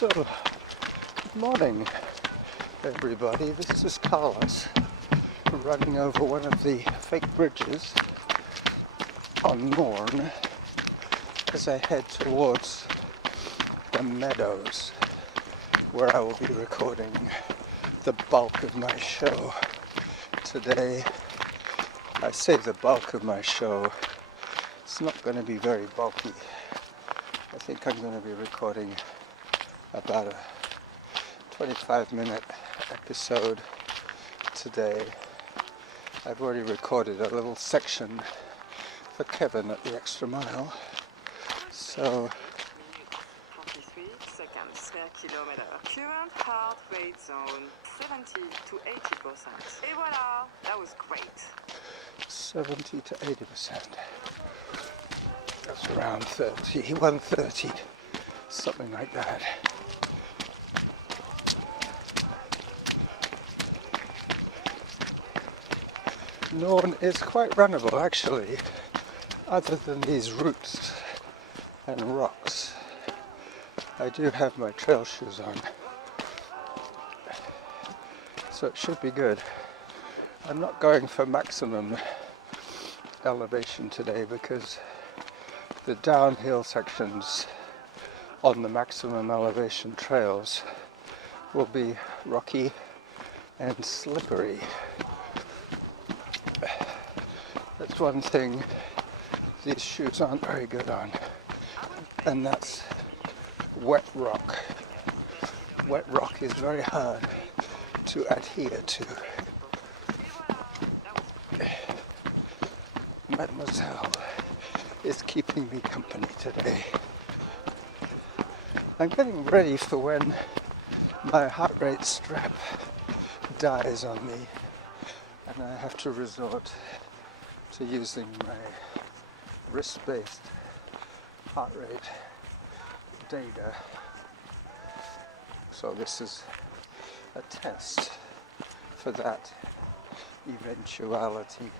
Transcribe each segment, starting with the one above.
So, good morning everybody, this is Carlos running over one of the fake bridges on Morn as I head towards the Meadows, where I will be recording the bulk of my show today. I say the bulk of my show, it's not going to be very bulky. I think I'm going to be recording about a 25-minute episode today. I've already recorded a little section for Kevin at the Extra Mile. So current heart rate zone 70 to 80%. Et voilà, that was great. 70 to 80%. That's around 30, 130, something like that. Norn is quite runnable actually, other than these roots and rocks. I do have my trail shoes on, so it should be good. I'm not going for maximum elevation today because the downhill sections on the maximum elevation trails will be rocky and slippery. That's one thing these shoes aren't very good on, and that's wet rock. Wet rock is very hard to adhere to. Mademoiselle is keeping me company today. I'm getting ready for when my heart rate strap dies on me and I have to resort to using my wrist-based heart rate data. So this is a test for that eventuality.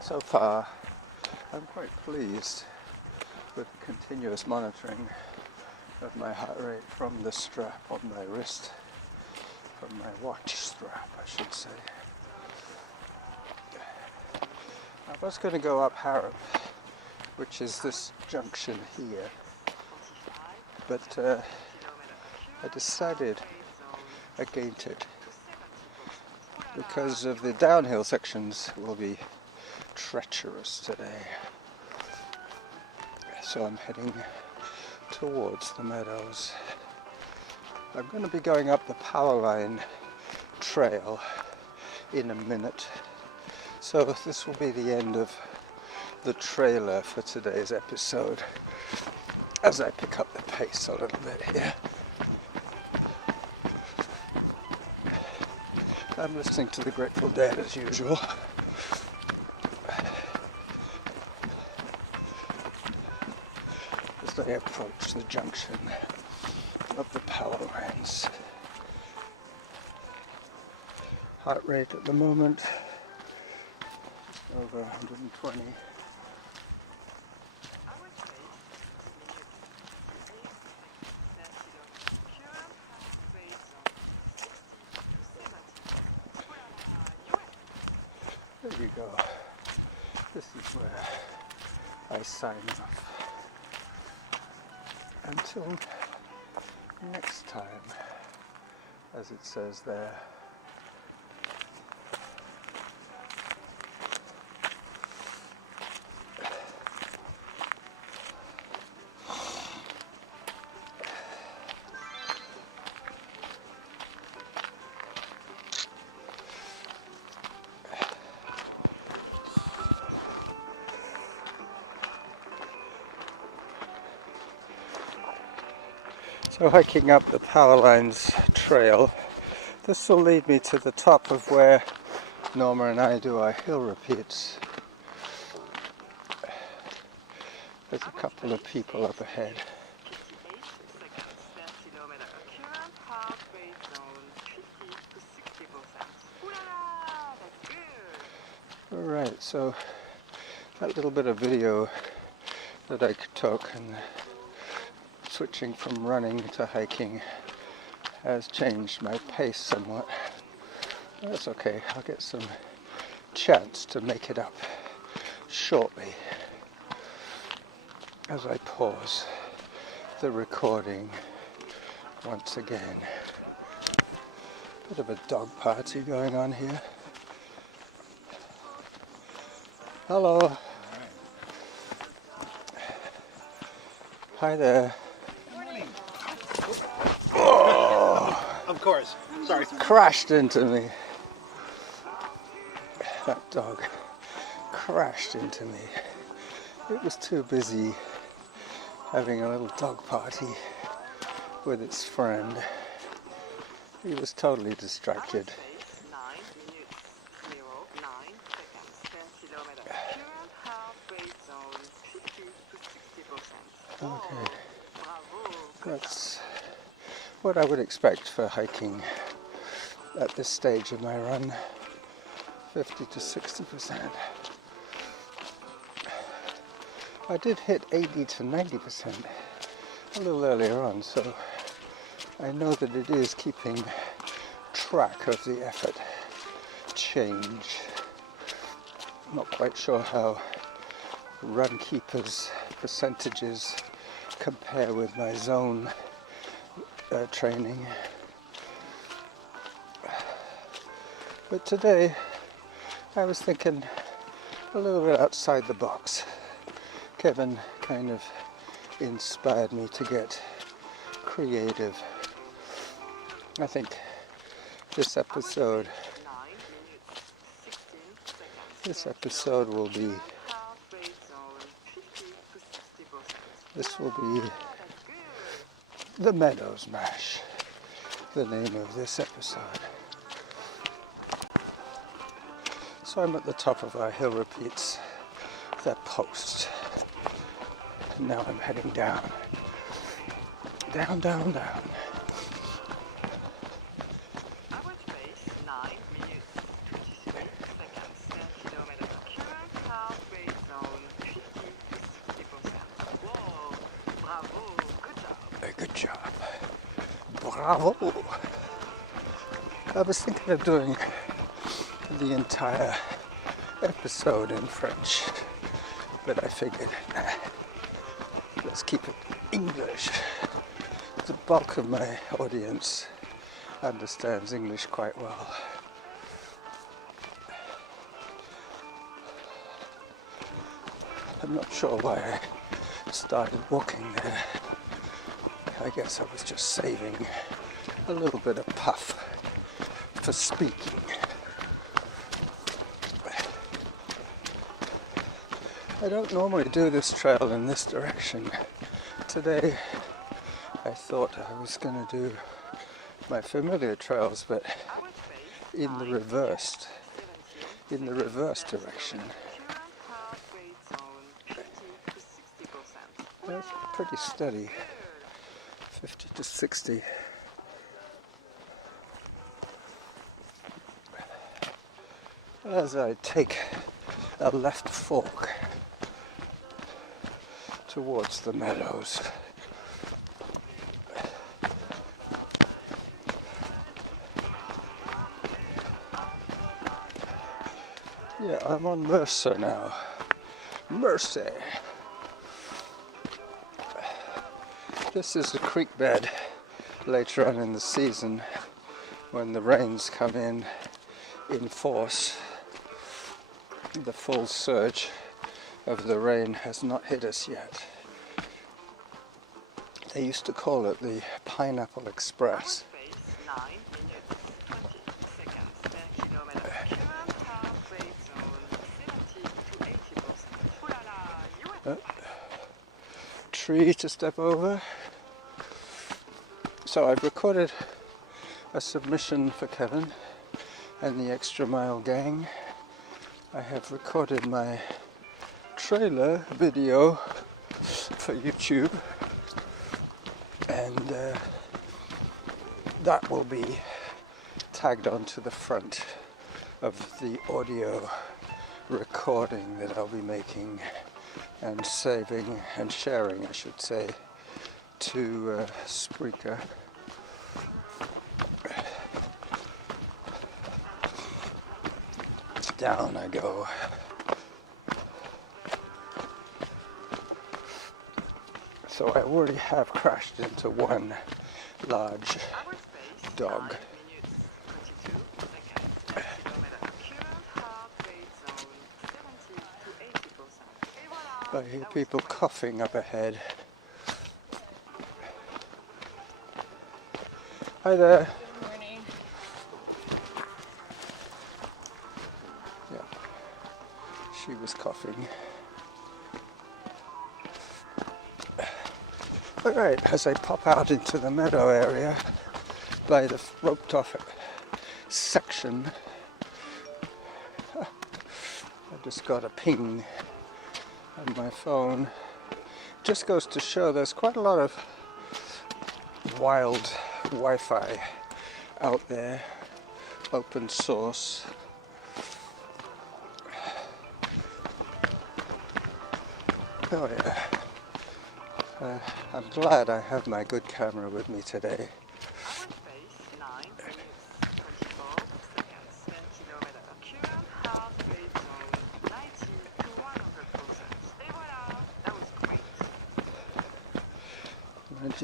So far, I'm quite pleased with the continuous monitoring of my heart rate from the strap on my wrist, from my watch strap, I should say. I was going to go up Harrop, which is this junction here, but I decided against it because of the downhill sections will be treacherous today. So I'm heading towards the Meadows. I'm going to be going up the power line trail in a minute. So this will be the end of the trailer for today's episode as I pick up the pace a little bit here. I'm listening to the Grateful Dead as usual. As they approach the junction of the power lines. Heart rate at the moment over 120. There you go. This is where I sign off. Until next time, as it says there. So hiking up the power lines trail, this will lead me to the top of where Norma and I do our hill repeats. There's a couple of people up ahead. Alright, so that little bit of video that I took and switching from running to hiking has changed my pace somewhat. That's okay, I'll get some chance to make it up shortly as I pause the recording once again. Bit of a dog party going on here. Hello. Hi there. Oh, Of course. Sorry. crashed into me. That dog crashed into me. It was too busy having a little dog party with its friend. He was totally distracted. 9 minutes, 0, 9 seconds per kilometer. Current heart rate zone 50 to 60%. Okay, Bravo. that's what I would expect for hiking at this stage of my run, 50 to 60%. I did hit 80 to 90% a little earlier on, so I know that it is keeping track of the effort change. I'm not quite sure how run keepers' percentages compare with my zone training. But today I was thinking a little bit outside the box. Kevin kind of inspired me to get creative. I think this episode 9 minutes, 16 seconds. this episode will be Heart rate zone 50 to 60%. this will be That's good. the Meadows Mash, the name of this episode. So I'm at the top of our hill repeats, that post. And now I'm heading down. Down, down, down. Average pace 9 minutes, 23 seconds per kilometer. Current heart rate zone 50 to 60%. Whoa, bravo, good job. Good job. Bravo. I was thinking of doing the entire episode in French, but I figured, let's keep it English. The bulk of my audience understands English quite well. I'm not sure why I started walking there. I guess I was just saving a little bit of puff for speaking. I don't normally do this trail in this direction. Today I thought I was going to do my familiar trails, but Average pace in the reverse direction. current heart rate zone 50 to 60%. That's pretty steady, 50 to 60. As I take a left fork towards the meadows. Yeah, I'm on Mercer now. Mercy. This is a creek bed later on in the season when the rains come in force. The full surge of the rain has not hit us yet. They used to call it the Pineapple Express. Pace 9 minutes, 20 seconds per kilometer. Current heart rate zone 70 to 80%. Ooh la la, you Tree to step over. So I've recorded a submission for Kevin and the Extra Mile gang. I have recorded my trailer video for YouTube, and that will be tagged onto the front of the audio recording that I'll be making and saving and sharing, I should say, to Spreaker. Down I go. So I already have crashed into one large dog. I hear people coughing up ahead. Hi there. Good morning. Yeah, she was coughing. Alright, as I pop out into the meadow area by the roped off section, I just got a ping on my phone. Just goes to show there's quite a lot of wild Wi-Fi out there, open source. Oh yeah. I'm glad I have my good camera with me today.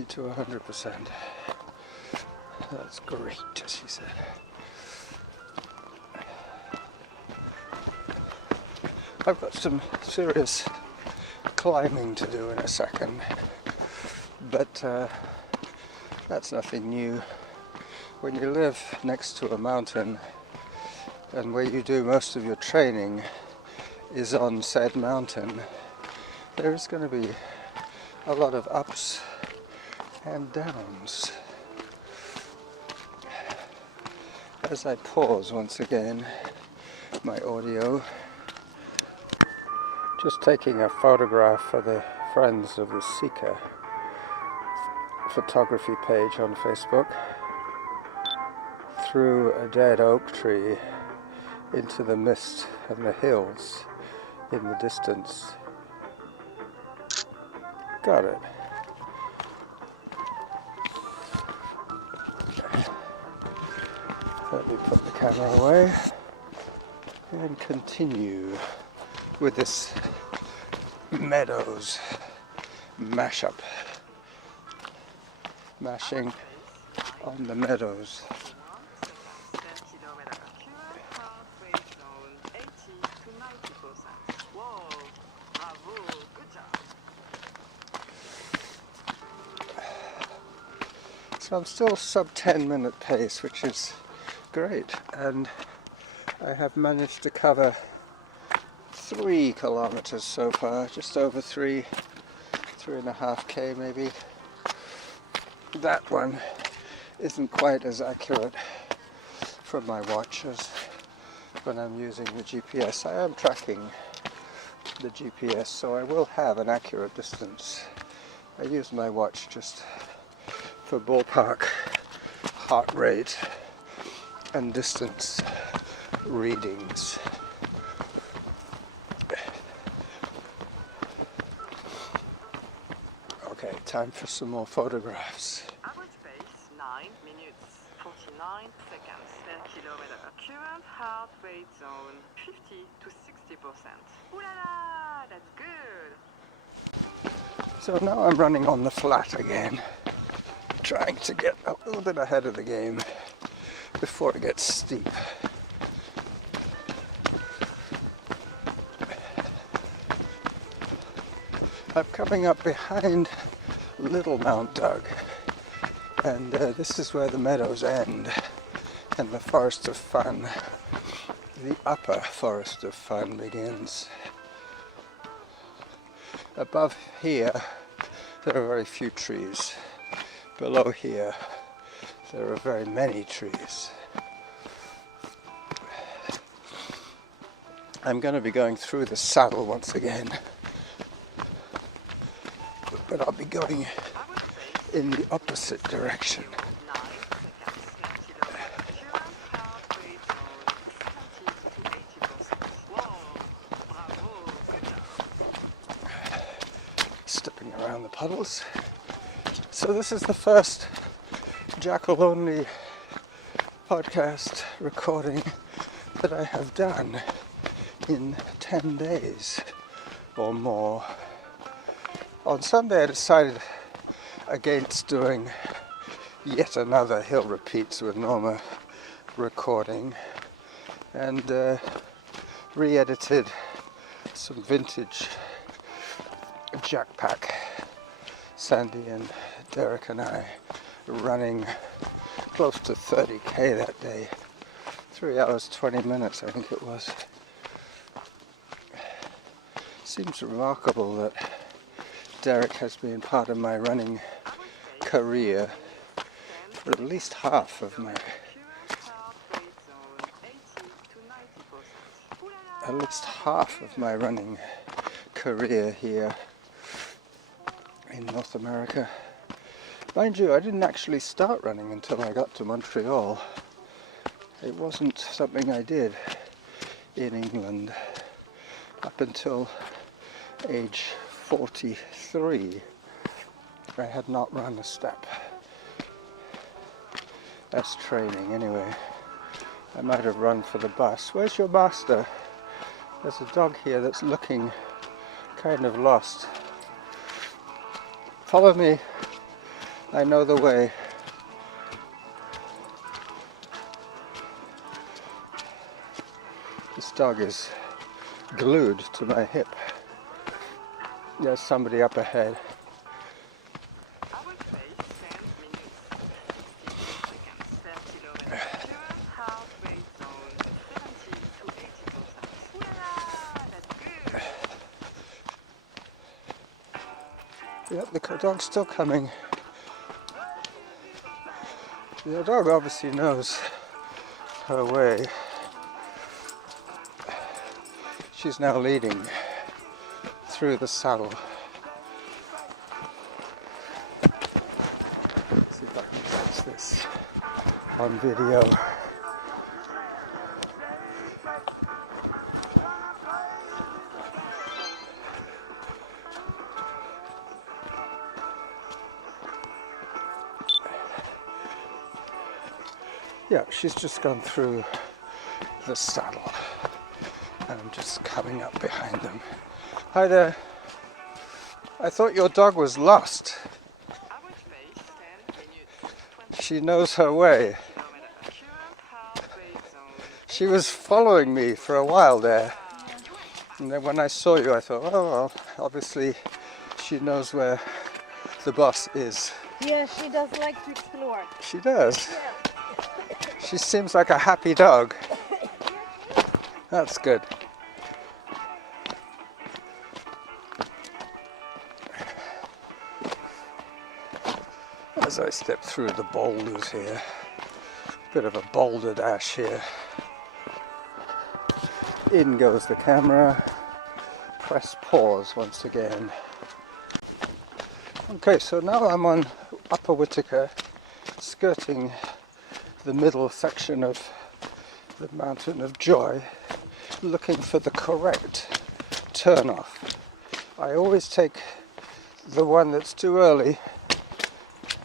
To 100%. That's great, she said. I've got some serious climbing to do in a second, but that's nothing new. When you live next to a mountain and where you do most of your training is on said mountain, there's going to be a lot of ups and downs. As I pause once again my audio, just taking a photograph for the Friends of the Seeker photography page on Facebook, through a dead oak tree into the mist and the hills in the distance. Got it. Let me put the camera away and continue with this Meadows mashup. Mashing on the meadows. So I'm still sub 10-minute pace, which is great, and I have managed to cover 3 kilometers so far, just over 3.5k maybe. That one isn't quite as accurate from my watch as when I'm using the GPS. I am tracking the GPS, so I will have an accurate distance. I use my watch just for ballpark heart rate and distance readings. Okay, time for some more photographs. Average pace 9 minutes 49 seconds per kilometer. Current heart rate zone 50 to 60%. Ooh la la, that's good. So now I'm running on the flat again, trying to get a little bit ahead of the game before it gets steep. I'm coming up behind Little Mount Doug, and this is where the meadows end and the Forest of Fun, the upper Forest of Fun, begins. Above here there are very few trees. Below here there are very many trees. I'm going to be going through the saddle once again, but I'll be going in the opposite direction. Stepping around the puddles So this is the first jackal-only podcast recording that I have done in 10 days or more. On Sunday I decided against doing yet another Hill Repeats with Norma recording, and re-edited some vintage jackpack. Sandy and Derek and I running close to 30k that day. 3 hours 20 minutes I think it was. Seems remarkable that Derek has been part of my running career for at least half of my running career here in North America. Mind you, I didn't actually start running until I got to Montreal. It wasn't something I did in England up until age 43. I had not run a step. That's training anyway. I might have run for the bus. Where's your master? There's a dog here that's looking kind of lost. Follow me. I know the way. This dog is glued to my hip. There's somebody up ahead. Yep, the dog's still coming. The dog obviously knows her way. She's now leading through the saddle. Let's see if I can catch this on video. Yeah, she's just gone through the saddle and I'm just coming up behind them. Hi there. I thought your dog was lost. She knows her way. She was following me for a while there. And then when I saw you I thought, oh well, obviously she knows where the boss is. Yeah, she does like to explore. She does. She seems like a happy dog. That's good. As I step through the boulders here, bit of a boulder dash here. In goes the camera. Press pause once again. Okay, so now I'm on Upper Whittaker, skirting the middle section of the Mountain of Joy, looking for the correct turn-off. I always take the one that's too early,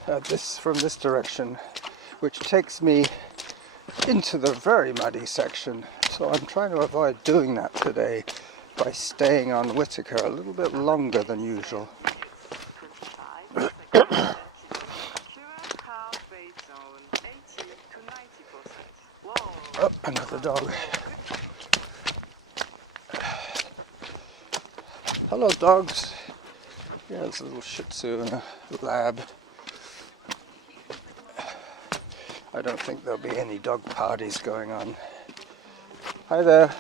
from this direction, which takes me into the very muddy section. So I'm trying to avoid doing that today by staying on Whittaker a little bit longer than usual. Oh, another dog. Hello, dogs. Yeah, there's a little Shih Tzu and a lab. I don't think there'll be any dog parties going on. Hi there.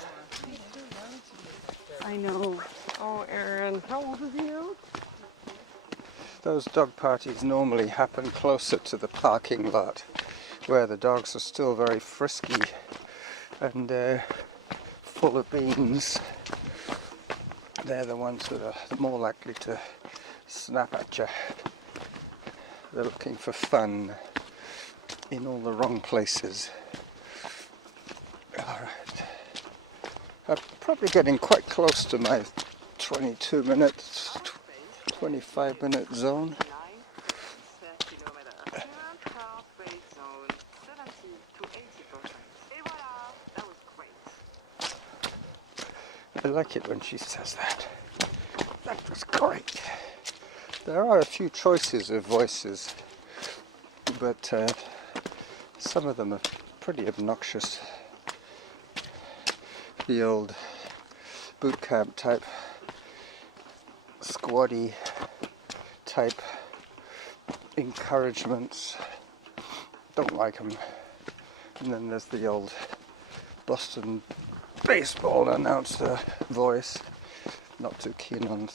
I know. Oh, Aaron, how old is he now? Those dog parties normally happen closer to the parking lot, where the dogs are still very frisky and full of beans. They're the ones that are more likely to snap at you. They're looking for fun in all the wrong places. Alright. I'm probably getting quite close to my 22 minutes, 25 minute zone. I like it when she says that. That was great. There are a few choices of voices, but some of them are pretty obnoxious. The old boot camp type, squatty type encouragements, don't like them. And then there's the old Boston baseball announcer voice, not too keen on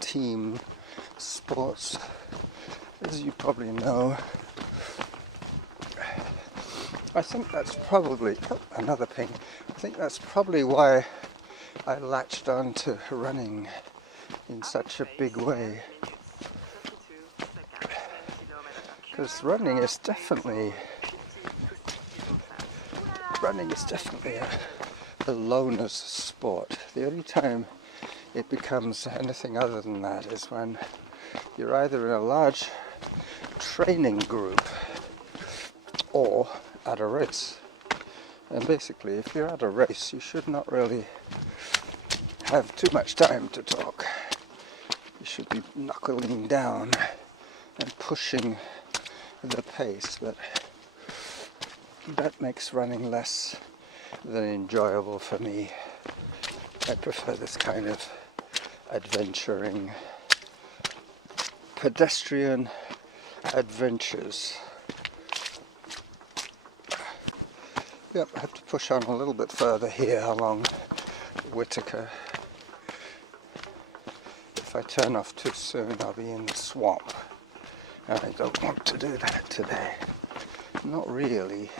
team sports, as you probably know. I think that's probably, another ping, I think that's probably why I latched on to running in such a big way. Because running is definitely a loner's sport. The only time it becomes anything other than that is when you're either in a large training group or at a race. And basically, if you're at a race, you should not really have too much time to talk. You should be knuckling down and pushing the pace, but that makes running less than enjoyable for me. I prefer this kind of adventuring, pedestrian adventures. Yep, I have to push on a little bit further here along Whitaker. If I turn off too soon, I'll be in the swamp. And I don't want to do that today. Not really.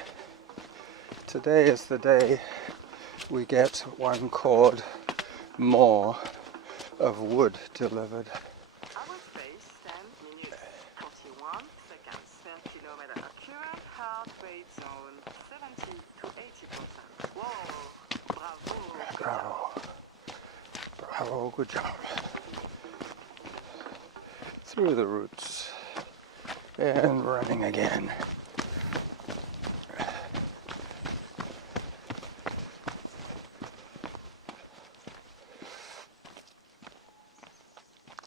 Today is the day we get 1 cord more of wood delivered. Our pace 10 minutes 41 seconds per kilometer. Current heart rate zone 70 to 80%. Whoa! Bravo! Bravo. Bravo, good job. Through the roots. And running again.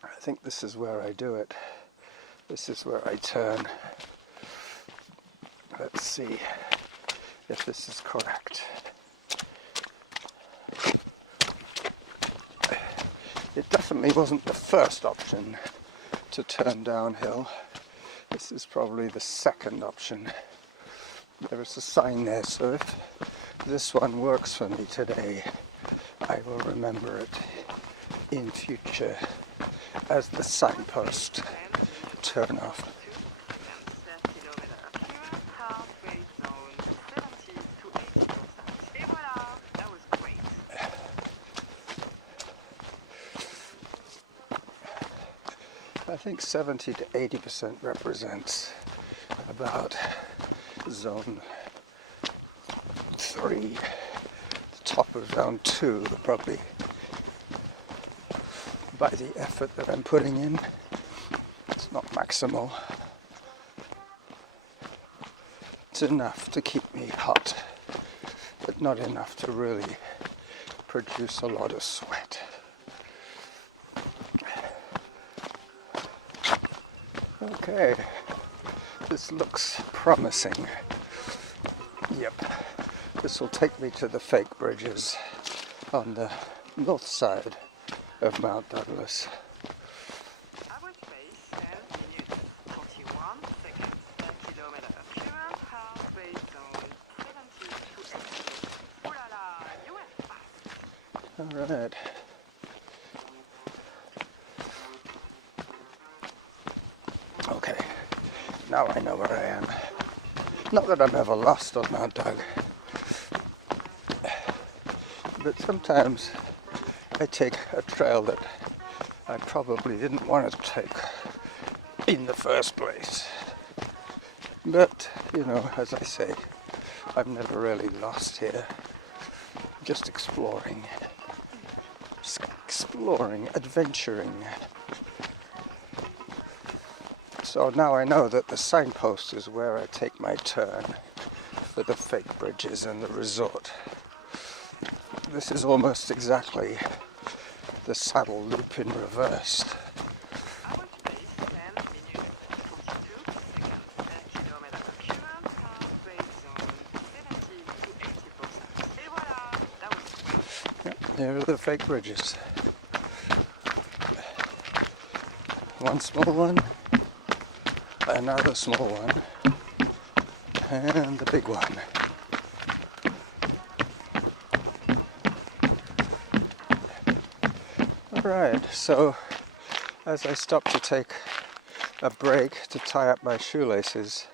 I think this is where I do it. This is where I turn. Let's see if this is correct. It definitely wasn't the first option to turn downhill. This is probably the second option. There is a sign there, so if this one works for me today, I will remember it in future as the signpost turn off. I think 70 to 80% represents about zone 3. The top of zone 2 probably, by the effort that I'm putting in. It's not maximal. It's enough to keep me hot, but not enough to really produce a lot of sweat. Okay, this looks promising. Yep, this will take me to the fake bridges on the north side of Mount Douglas. Average pace 10 minutes 41 seconds per kilometer. Current heart rate zone 70 to 80. Ooh la la, you went fast. All right. Okay, now I know where I am. Not that I'm ever lost on Mount Doug, but sometimes I take a trail that I probably didn't want to take in the first place. But, you know, as I say, I'm never really lost here. Just exploring, adventuring. So now I know that the signpost is where I take my turn for the fake bridges and the resort. this is almost exactly the saddle loop in reversed. Average pace 10 minutes 42 seconds per kilomètre current car weight zone 70 to 80%. Et voilà, that was quick. Yep, here are the fake bridges. One small one, another small one, and the big one. Alright, so as I stop to take a break to tie up my shoelaces,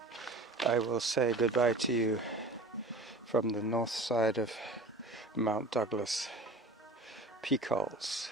I will say goodbye to you from the north side of Mount Douglas, Peak Hulls.